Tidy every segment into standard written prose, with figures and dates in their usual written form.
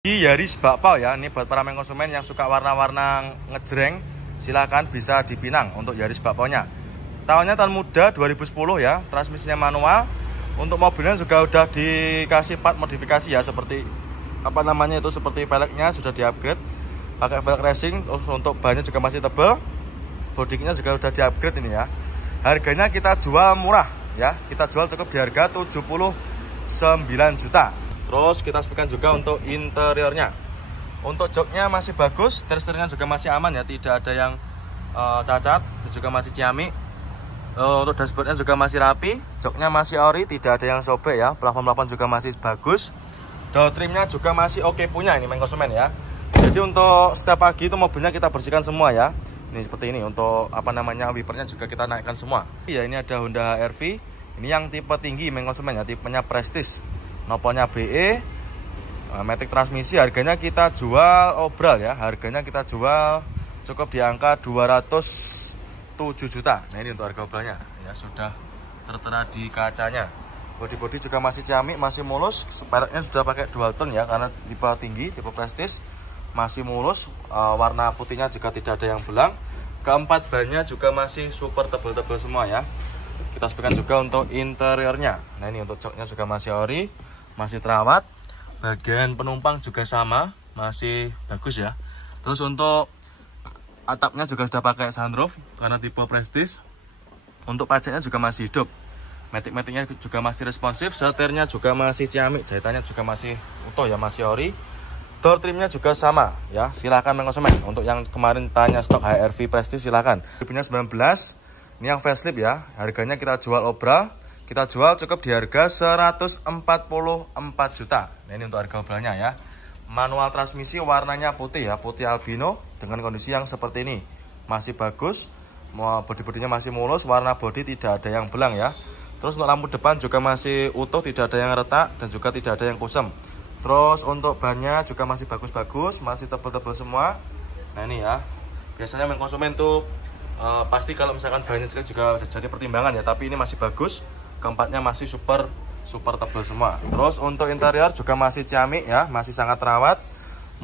Di Yaris Bakpao ya, ini buat para konsumen yang suka warna-warna ngejreng, silahkan bisa dipinang untuk Yaris Bakpao-nya. Tahunnya tahun muda 2010 ya, transmisinya manual. Untuk mobilnya juga udah dikasih part modifikasi ya, seperti apa namanya itu, seperti velgnya sudah di-upgrade pakai velg racing. Terus untuk bannya juga masih tebal, bodinya juga udah di-upgrade ini ya. Harganya kita jual murah ya, kita jual cukup di harga 79 juta. Terus kita sepikan juga untuk interiornya. Untuk joknya masih bagus, setir-setirnya juga masih aman ya, tidak ada yang cacat, dan juga masih ciamik. Untuk dashboardnya juga masih rapi, joknya masih ori, tidak ada yang sobek ya. Plafon-plafon juga masih bagus. Door trimnya juga masih oke punya ini konsumen ya. Jadi untuk setiap pagi itu mobilnya kita bersihkan semua ya. Ini seperti ini, untuk apa namanya wipernya juga kita naikkan semua. Ya, ini ada Honda HR-V. Ini yang tipe tinggi konsumen ya, tipenya Prestige. Noponya BE, matic transmisi. Harganya kita jual obral ya, harganya kita jual cukup di angka 207 juta. Nah ini untuk harga obralnya ya, sudah tertera di kacanya. Bodi-bodi juga masih ciamik, masih mulus. Peleknya sudah pakai dual tone ya, karena tipe tinggi, tipe Prestige, masih mulus. Warna putihnya juga tidak ada yang belang. Keempat bannya juga masih super tebal-tebal semua ya. Kita sepikan juga untuk interiornya. Nah ini untuk joknya juga masih ori, masih terawat. Bagian penumpang juga sama, masih bagus ya. Terus untuk atapnya juga sudah pakai sunroof karena tipe Prestige. Untuk pajaknya juga masih hidup, matic-maticnya juga masih responsif, setirnya juga masih ciamik, jahitannya juga masih utuh ya, masih ori. Door trimnya juga sama ya, silahkan konsumen. Untuk yang kemarin tanya stok HR-V Prestige, silahkan. Mobilnya 19, ini yang facelift ya, harganya kita jual obral. Kita jual cukup di harga 144 juta. Nah ini untuk harga obralnya ya. Manual transmisi, warnanya putih ya, putih albino dengan kondisi yang seperti ini. Masih bagus, bodi-bodinya masih mulus, warna bodi tidak ada yang belang ya. Terus untuk lampu depan juga masih utuh, tidak ada yang retak dan juga tidak ada yang kusam. Terus untuk bannya juga masih bagus-bagus, masih tebal-tebal semua. Nah ini ya, biasanya konsumen tuh pasti kalau misalkan bannya jelek juga jadi pertimbangan ya, tapi ini masih bagus. Keempatnya masih super tebal semua. Terus untuk interior juga masih ciamik ya, masih sangat terawat.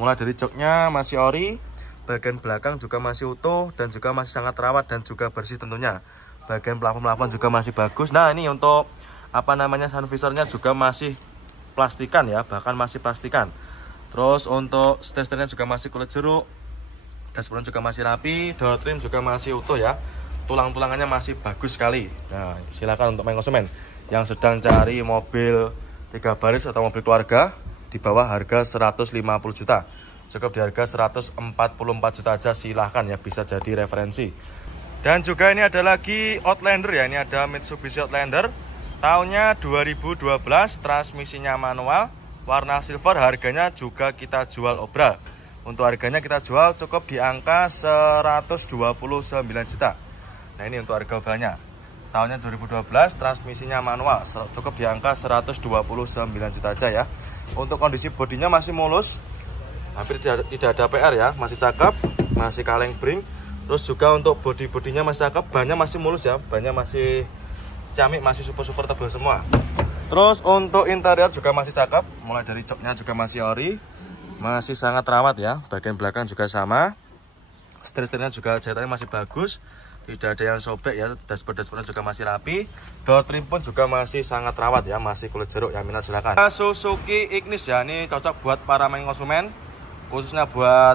Mulai dari joknya masih ori, bagian belakang juga masih utuh dan juga masih sangat terawat dan juga bersih tentunya. Bagian plafon juga masih bagus. Nah ini untuk apa namanya, sun visornya juga masih plastikan ya, bahkan masih plastikan. Terus untuk setir-setirnya juga masih kulit jeruk, dashboardnya juga masih rapi, door trim juga masih utuh ya. Tulang-tulangannya masih bagus sekali. Nah, silakan untuk konsumen yang sedang cari mobil 3 baris atau mobil keluarga di bawah harga 150 juta. Cukup di harga 144 juta aja, silahkan ya, bisa jadi referensi. Dan juga ini ada lagi Outlander ya, ini ada Mitsubishi Outlander. Tahunnya 2012, transmisinya manual, warna silver, harganya juga kita jual obral. Untuk harganya kita jual cukup di angka 129 juta. Nah ini untuk harga obralnya. Tahunnya 2012, transmisinya manual, cukup di angka 129 juta aja ya. Untuk kondisi bodinya masih mulus, hampir tidak ada PR ya, masih cakep, masih kaleng bring. Terus juga untuk bodinya masih cakep, bannya masih mulus ya, bannya masih ciamik, masih super tebal semua. Terus untuk interior juga masih cakep, mulai dari joknya juga masih ori, masih sangat terawat ya. Bagian belakang juga sama, setir-setirnya juga jahitannya masih bagus, tidak ada yang sobek ya. Dashboardnya juga masih rapi. Door trim pun juga masih sangat terawat ya, masih kulit jeruk ya, minat silakan. Suzuki Ignis ya, ini cocok buat para konsumen, khususnya buat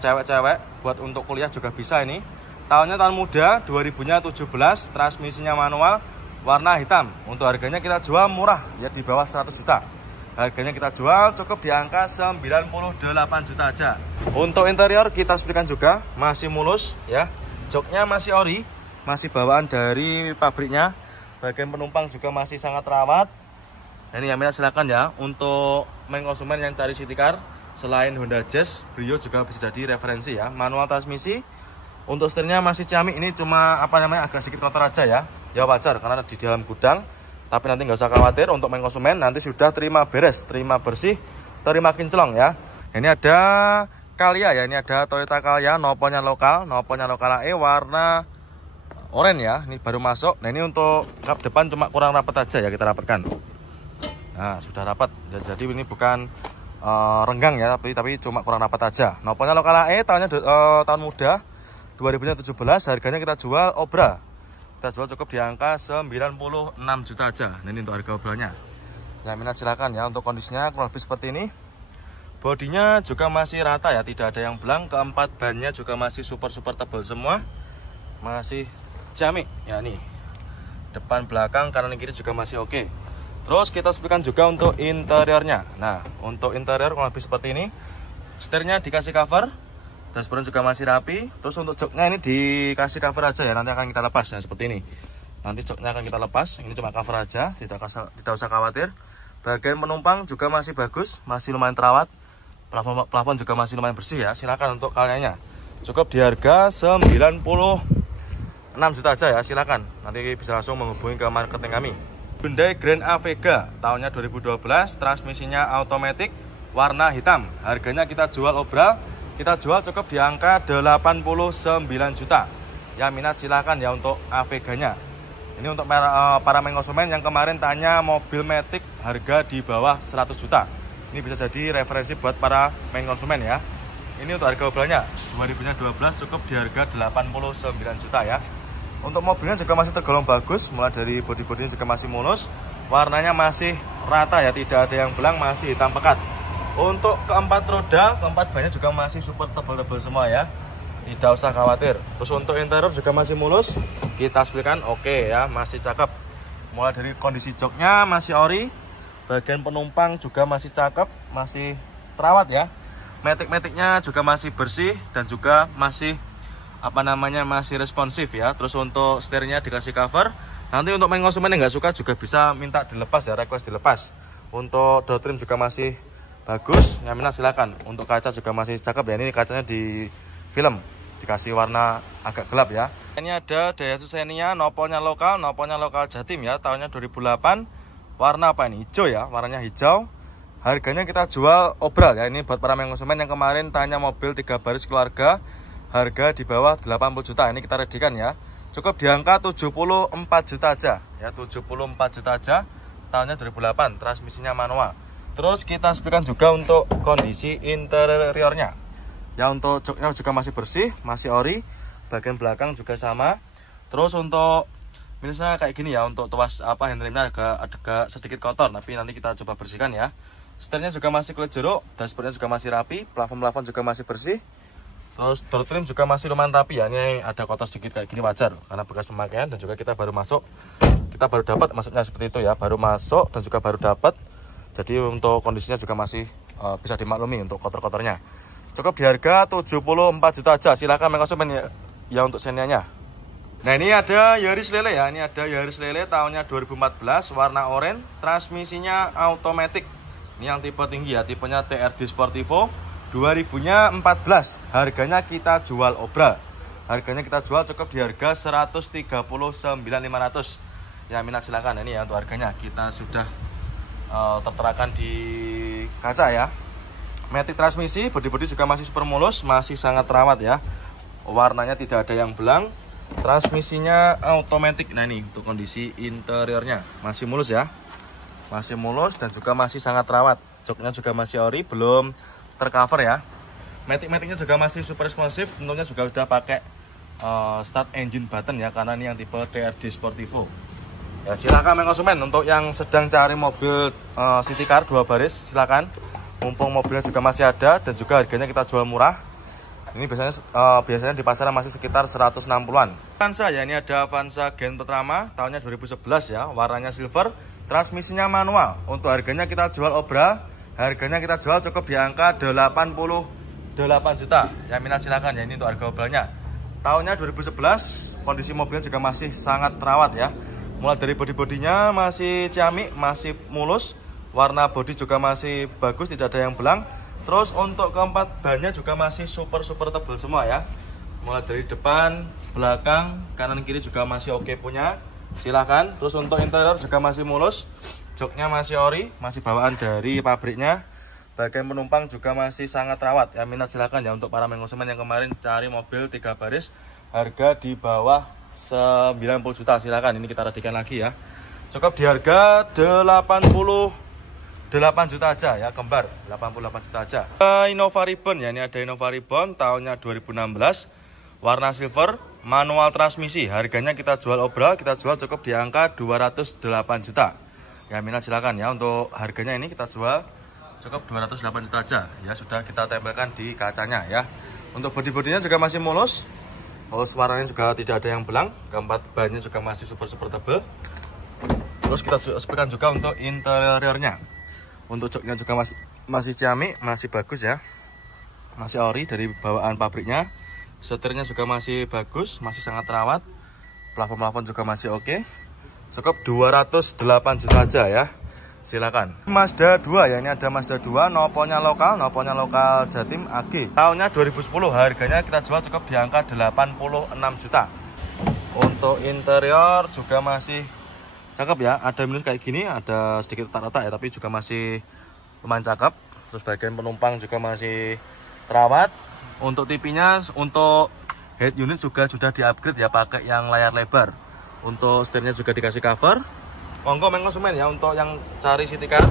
cewek-cewek, buat untuk kuliah juga bisa ini. Tahunnya tahun muda, 2017, transmisinya manual, warna hitam. Untuk harganya kita jual murah ya, di bawah 100 juta. Harganya kita jual cukup di angka 98 juta aja. Untuk interior kita sepikan juga, masih mulus ya. Joknya masih ori, masih bawaan dari pabriknya. Bagian penumpang juga masih sangat terawat. Ini ya, silakan ya, untuk konsumen yang cari city car selain Honda Jazz, Brio juga bisa jadi referensi ya. Manual transmisi. Untuk setirnya masih ciamik, ini cuma apa namanya, agak sedikit kotor aja ya. Ya wajar karena di dalam gudang. Tapi nanti nggak usah khawatir, untuk konsumen nanti sudah terima beres, terima bersih, terima kinclong ya. Ini ada Calya ya, ini ada Toyota Calya, noponya lokal AE, warna oranye ya, ini baru masuk. Nah ini untuk kap depan cuma kurang rapat aja ya, kita rapatkan. Nah sudah rapat, jadi ini bukan renggang ya, tapi cuma kurang rapat aja. Nopolnya lokal AE, tahun muda 2017, harganya kita jual obra. Kita jual cukup di angka 96 juta aja. Nah, ini untuk harga obranya. Yang minat silakan ya. Untuk kondisinya kurang lebih seperti ini. Bodinya juga masih rata ya, tidak ada yang belang. Keempat bannya juga masih super tebal semua. Masih ciamik ya nih. Depan, belakang, kanan kiri juga masih oke. Terus kita sepikan juga untuk interiornya. Nah, untuk interior kurang lebih seperti ini. Setirnya dikasih cover. Dashboard juga masih rapi. Terus untuk joknya ini dikasih cover aja ya, nanti akan kita lepas ya, seperti ini. Nanti joknya akan kita lepas. Ini cuma cover aja, tidak usah khawatir. Bagian penumpang juga masih bagus, masih lumayan terawat. Plafon juga masih lumayan bersih ya. Silakan untuk kaliannya. Cukup di harga 96 juta aja ya, silakan. Nanti bisa langsung menghubungi ke marketing kami. Hyundai Grand Avega tahunnya 2012, transmisinya automatic, warna hitam. Harganya kita jual obral. Kita jual cukup di angka 89 juta. Yang minat silakan ya untuk Aveganya. Ini untuk para konsumen yang kemarin tanya mobil Matic harga di bawah 100 juta. Ini bisa jadi referensi buat para konsumen ya. Ini untuk harga mobilnya 2012 cukup di harga 89 juta ya. Untuk mobilnya juga masih tergolong bagus, mulai dari bodi-bodinya juga masih mulus. Warnanya masih rata ya, tidak ada yang belang, masih hitam pekat. Untuk keempat roda, keempat bannya juga masih super tebal-tebal semua ya. Tidak usah khawatir. Terus untuk interior juga masih mulus. Kita spilkan oke ya, masih cakep. Mulai dari kondisi joknya masih ori. Bagian penumpang juga masih cakep, masih terawat ya. Matic-maticnya juga masih bersih dan juga masih masih responsif ya. Terus untuk setirnya dikasih cover. Nanti untuk konsumen yang nggak suka juga bisa minta dilepas ya, request dilepas. Untuk door trim juga masih bagus, yang minat silakan. Untuk kaca juga masih cakep ya, ini kacanya di film, dikasih warna agak gelap ya. Ini ada Daihatsu Xenia, nopolnya lokal Jatim ya, tahunnya 2008. Warna apa ini? Hijau ya, warnanya hijau. Harganya kita jual obral ya, ini buat para konsumen yang kemarin tanya mobil 3 baris keluarga, harga di bawah 80 juta. Ini kita redikan ya. Cukup di angka 74 juta aja ya, 74 juta aja. Tahunnya 2008, transmisinya manual. Terus kita sepikan juga untuk kondisi interiornya. Ya, untuk joknya juga masih bersih, masih ori. Bagian belakang juga sama. Terus untuk minusnya kayak gini ya, untuk tuas handremnya agak sedikit kotor, tapi nanti kita coba bersihkan ya. Setirnya juga masih kulit jeruk, dashboardnya juga masih rapi, plafon juga masih bersih. Terus door trim juga masih lumayan rapi ya. Ini ada kotor sedikit kayak gini wajar karena bekas pemakaian, dan juga kita baru dapat maksudnya seperti itu ya, baru masuk dan juga baru dapat. Jadi untuk kondisinya juga masih bisa dimaklumi untuk kotor-kotornya. Cukup di harga 74 juta aja. Silakan konsumen ya untuk Xenia-nya. Nah, ini ada Yaris Lele ya. Ini ada Yaris Lele tahunnya 2014, warna oranye, transmisinya automatic. Ini yang tipe tinggi ya, tipenya TRD Sportivo. 2014. Harganya kita jual obral. Harganya kita jual cukup di harga 139.500. Ya, minat silakan. Ini ya untuk harganya. Kita sudah terterakan di kaca ya. Matic transmisi, bodi-bodi juga masih super mulus, masih sangat terawat ya. Warnanya tidak ada yang belang. Transmisinya automatic. Nah, ini untuk kondisi interiornya masih mulus ya. Masih mulus dan juga masih sangat terawat. Joknya juga masih ori, belum tercover ya. Matic-maticnya juga masih super responsif. Tentunya juga sudah pakai start engine button ya, karena ini yang tipe TRD Sportivo. Ya, silakan konsumen untuk yang sedang cari mobil city car 2 baris, silakan. Mumpung mobilnya juga masih ada dan juga harganya kita jual murah. Ini biasanya di pasaran masih sekitar 160-an. Avanza ya, ini ada Avanza Gen Pertama tahunnya 2011 ya, warnanya silver, transmisinya manual. Untuk harganya kita jual obral. Harganya kita jual cukup di angka 88 juta. Yang minat silakan ya, ini untuk harga obralnya. Tahunnya 2011, kondisi mobilnya juga masih sangat terawat ya. Mulai dari bodi-bodinya masih ciamik, masih mulus. Warna bodi juga masih bagus, tidak ada yang belang. Terus untuk keempat bannya juga masih super tebal semua ya. Mulai dari depan, belakang, kanan kiri juga masih oke punya. Silakan. Terus untuk interior juga masih mulus. Joknya masih ori, masih bawaan dari pabriknya. Bagian penumpang juga masih sangat rawat. Ya, minat silakan ya untuk para konsumen yang kemarin cari mobil 3 baris harga di bawah 90 juta. Silakan, ini kita redikan lagi ya. Cukup di harga 89 8 juta aja ya, kembar 88 juta aja. Innova Ribbon ya, ini ada Innova Ribbon tahunnya 2016, warna silver, manual transmisi. Harganya kita jual obral, kita jual cukup di angka 208 juta. Ya minat silakan ya, untuk harganya ini kita jual cukup 208 juta aja ya, sudah kita tempelkan di kacanya ya. Untuk bodi-bodinya juga masih mulus. Warnanya juga tidak ada yang belang, keempat bannya juga masih super tebal. Terus kita sepikan juga untuk interiornya. Untuk joknya juga masih ciamik, masih bagus ya, masih ori dari bawaan pabriknya. Setirnya juga masih bagus, masih sangat terawat. Plafon juga masih oke. Cukup 208 juta aja ya, silakan. Mazda 2 ya, ini ada Mazda 2, noponya lokal Jatim AG. Tahunnya 2010, harganya kita jual cukup di angka 86 juta. Untuk interior juga masih cakep ya, ada minus kayak gini, ada sedikit retak-retak ya, tapi juga masih lumayan cakep. Terus bagian penumpang juga masih terawat. Untuk TV-nya, untuk head unit juga sudah di-upgrade ya, pakai yang layar lebar. Untuk setirnya juga dikasih cover. Monggo main konsumen ya, untuk yang cari city car,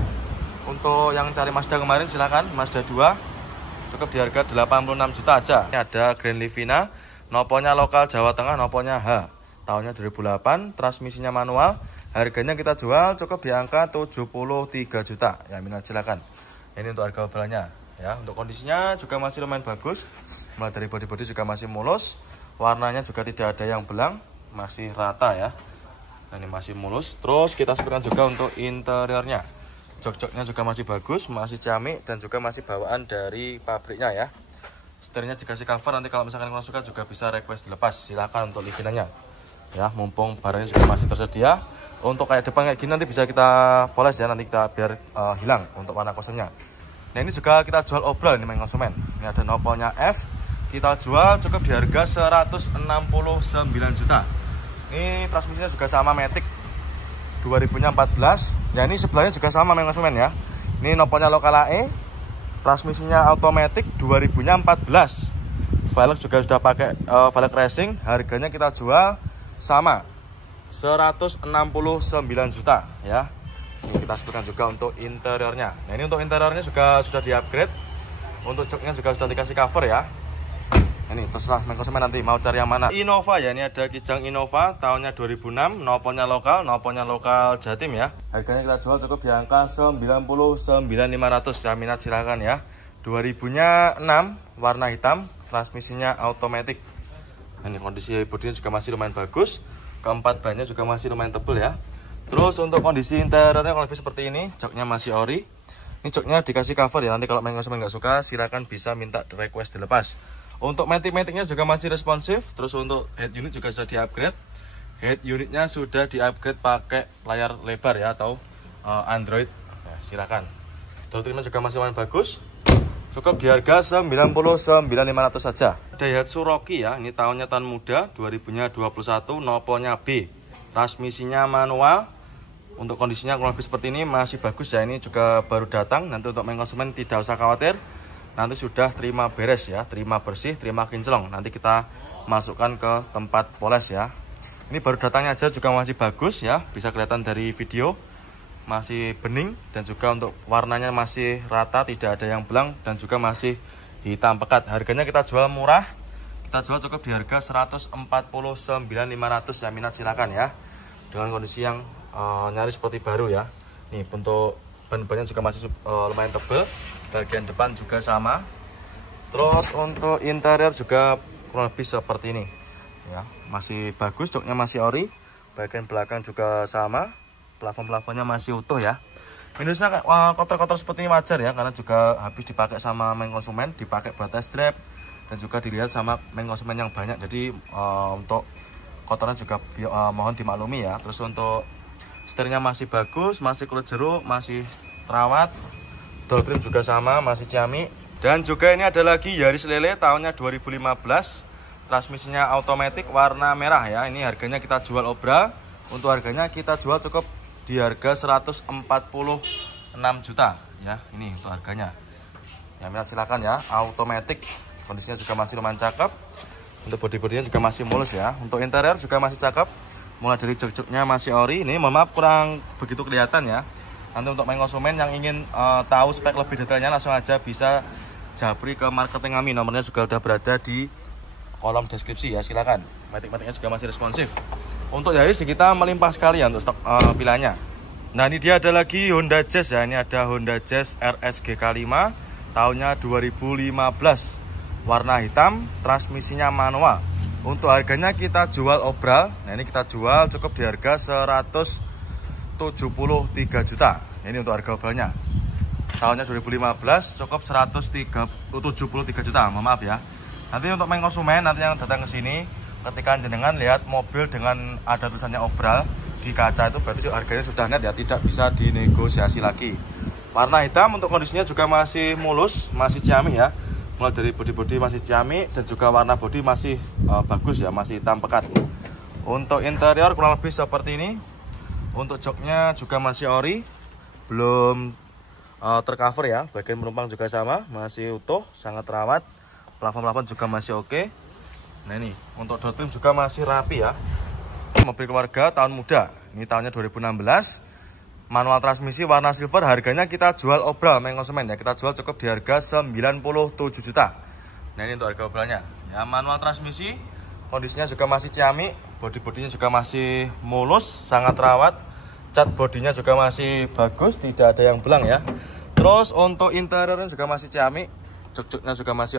untuk yang cari Mazda kemarin silakan, Mazda 2 cukup di harga 86 juta aja. Ini ada Grand Livina, noponya lokal Jawa Tengah, noponya H, tahunnya 2008, transmisinya manual. Harganya kita jual cukup di angka 73 juta. Ya minat silakan. Ini untuk harga obrolnya ya. Untuk kondisinya juga masih lumayan bagus. Mulai dari bodi-bodi juga masih mulus. Warnanya juga tidak ada yang belang, masih rata ya. Nah, ini masih mulus. Terus kita sepikan juga untuk interiornya. Jok-joknya juga masih bagus, masih ciamik, dan juga masih bawaan dari pabriknya ya. Setirnya dikasih cover, nanti kalau misalkan kalian suka juga bisa request dilepas. Silahkan untuk Livinanya ya, mumpung barangnya juga masih tersedia. Untuk kayak depan kayak gini nanti bisa kita poles ya, nanti kita biar hilang untuk warna kosongnya. Nah ini juga kita jual obral ini main konsumen. Ini ada noponya F, kita jual cukup di harga 169 juta. Ini transmisinya juga sama Matic 2014 ya, ini sebelahnya juga sama main konsumen ya. Ini noponya lokal AE, transmisinya automatic 2014. Velg juga sudah pakai velg racing. Harganya kita jual sama 169 juta ya. Ini kita sebutkan juga untuk interiornya. Nah ini untuk interiornya juga sudah di-upgrade. Untuk joknya juga sudah dikasih cover ya. Ini terserah main konsumen nanti mau cari yang mana. Innova ya, ini ada Kijang Innova tahunnya 2006, noponya lokal Jatim ya. Harganya kita jual cukup di angka 99.500 ya, minat silahkan ya. 2000-nya 6, warna hitam, transmisinya automatic. Ini kondisi bodinya juga masih lumayan bagus, keempat bannya juga masih lumayan tebal ya. Terus untuk kondisi interiornya kalau lebih seperti ini, joknya masih ori. Ini joknya dikasih cover ya, nanti kalau main konsumen nggak suka silakan bisa minta request dilepas. Untuk matic-maticnya juga masih responsif. Terus untuk head unit juga sudah di-upgrade. Head unitnya sudah di-upgrade pakai layar lebar ya, atau Android ya, silakan. Door trimnya juga masih lumayan bagus. Cukup di harga 99.500 saja. Daihatsu Rocky ya, ini tahunnya tahun muda 2021, noponya B, transmisinya manual. Untuk kondisinya kurang lebih seperti ini, masih bagus ya. Ini juga baru datang, nanti untuk main konsumen tidak usah khawatir, nanti sudah terima beres ya, terima bersih, terima kinclong, nanti kita masukkan ke tempat poles ya. Ini baru datangnya aja juga masih bagus ya, bisa kelihatan dari video masih bening, dan juga untuk warnanya masih rata, tidak ada yang belang, dan juga masih hitam pekat. Harganya kita jual murah, kita jual cukup di harga 149.500 ya, minat silakan ya. Dengan kondisi yang nyaris seperti baru ya. Nih untuk ban-bannya juga masih lumayan tebal, bagian depan juga sama. Terus untuk interior juga kurang lebih seperti ini ya, masih bagus, joknya masih ori, bagian belakang juga sama. Plafon-plafonnya masih utuh ya. Minusnya kotor-kotor seperti ini wajar ya, karena juga habis dipakai sama main konsumen, dipakai buat test drive, dan juga dilihat sama main konsumen yang banyak. Jadi untuk kotornya juga mohon dimaklumi ya. Terus untuk setirnya masih bagus, masih kulit jeruk, masih terawat. Door trim juga sama, masih ciamik. Dan juga ini ada lagi Yaris Lele tahunnya 2015, transmisinya automatic warna merah ya. Ini harganya kita jual obral. Untuk harganya kita jual cukup di harga 146 juta ya. Ini untuk harganya ya, minat silakan ya. Automatic, kondisinya juga masih lumayan cakep. Untuk bodi-bodinya juga masih mulus ya. Untuk interior juga masih cakep, mulai dari jok-joknya masih ori. Ini mohon maaf kurang begitu kelihatan ya, Nanti untuk main konsumen yang ingin tahu spek lebih detailnya, langsung aja bisa japri ke marketing kami. Nomornya juga udah berada di kolom deskripsi ya, silakan. Matic-maticnya juga masih responsif. Untuk Yaris kita melimpah sekali ya untuk stok pilihannya. Nah, ini dia ada lagi Honda Jazz ya. Ini ada Honda Jazz RS GK5 tahunnya 2015. Warna hitam, transmisinya manual. Untuk harganya kita jual obral. Nah, ini kita jual cukup di harga 173 juta. Ini untuk harga obralnya. Tahunnya 2015 cukup 173 juta. Mohon maaf ya. Nanti untuk main konsumen nanti yang datang ke sini, ketika jenengan lihat mobil dengan ada tulisannya obral di kaca, itu berarti harganya sudah net ya, tidak bisa dinegosiasi lagi. Warna hitam, untuk kondisinya juga masih mulus, masih ciamik ya. Mulai dari bodi-bodi masih ciamik dan juga warna bodi masih bagus ya, masih hitam pekat. Untuk interior kurang lebih seperti ini. Untuk joknya juga masih ori, belum tercover ya. Bagian penumpang juga sama, masih utuh, sangat rawat. Plafon-plafon juga masih oke. Nah, ini untuk door trim juga masih rapi ya. Mobil keluarga tahun muda. Ini tahunnya 2016. Manual transmisi warna silver. Harganya kita jual obral main konsumen ya. Kita jual cukup di harga 97 juta. Nah, ini untuk harga obralnya. Ya, manual transmisi. Kondisinya juga masih ciamik, bodi-bodinya juga masih mulus, sangat rawat. Cat bodinya juga masih bagus, tidak ada yang belang ya. Terus untuk interiornya juga masih ciamik, jok-joknya juga masih